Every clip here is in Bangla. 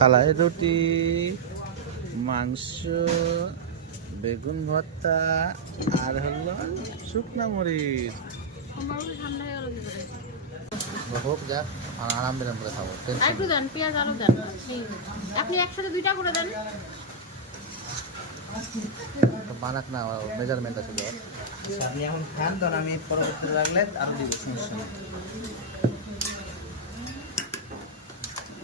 কালাই রুটি, মাংস, বেগুন ভর্তা আর হলো শুকনা মরিচ। হোক যা, আরাম বিরাম করে খাবো। একটু দেন, পেঁয়াজ আরো দেন। আপনি একসাথে দুইটা করে দেন। বানাক না, মেজারমেন্ট আছে। আপনি এখন খান, তখন আমি পরবর্তীতে লাগলে আরো দিব, সমস্যা নেই।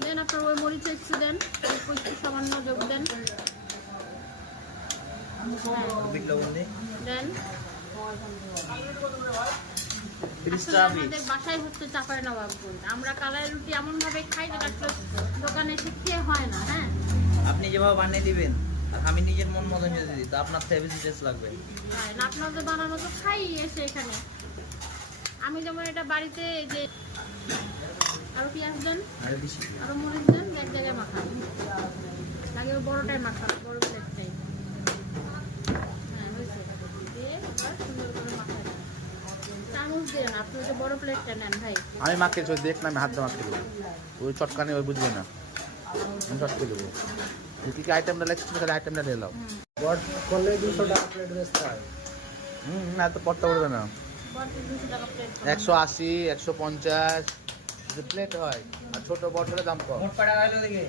দেন আপনার ওই মরিচ একটু দেন, একটু সামান্য যোগ দেন। বিট লবণ দিই। দেন। তিরিশটা আমাদের বাসায় হচ্ছে চাপাই নবাবগঞ্জ। আমরা কালাই রুটি এমন ভাবে খাই যেটা আসলে দোকানে এসে খেয়ে হয় না। হ্যাঁ, আপনি যেভাবে বানিয়ে দিবেন আর আমি নিজের মন মতো যদি দিই তো আপনার থেকে বেশি টেস্ট লাগবে। না, আপনাদের বানানো তো খাই এসে এখানে। আমি যেমন এটা বাড়িতে যে আরো পেঁয়াজ দেন, আরো বেশি আরো মরিচ দেন, এক জায়গায় মাখান। লাগে বড়টাই মাখান, বড় প্লেটটাই। হ্যাঁ, হয়েছে। দিয়ে এবার সুন্দর করে মাখান। চামচ দেন, আপনি ওই যে বড় প্লেটটা নেন ভাই। আমি মাখিয়ে দেখ না, আমি হাত দিয়ে মাখিয়ে দেবো। ওই চটকানি ওই বুঝবে না, আমি চটকে দেবো। কি কি আইটেমটা লাগছে তাহলে আইটেমটা নিয়ে নাও। করলে 200 টাকা প্লেট বেচতে হয়। না তো পড়তে পড়বে না। বড় 200 টাকা প্লেট। 180, 150 প্লেট হয়, আর ছোট বড় হলে দাম কম। মোট কটা হলো দেখে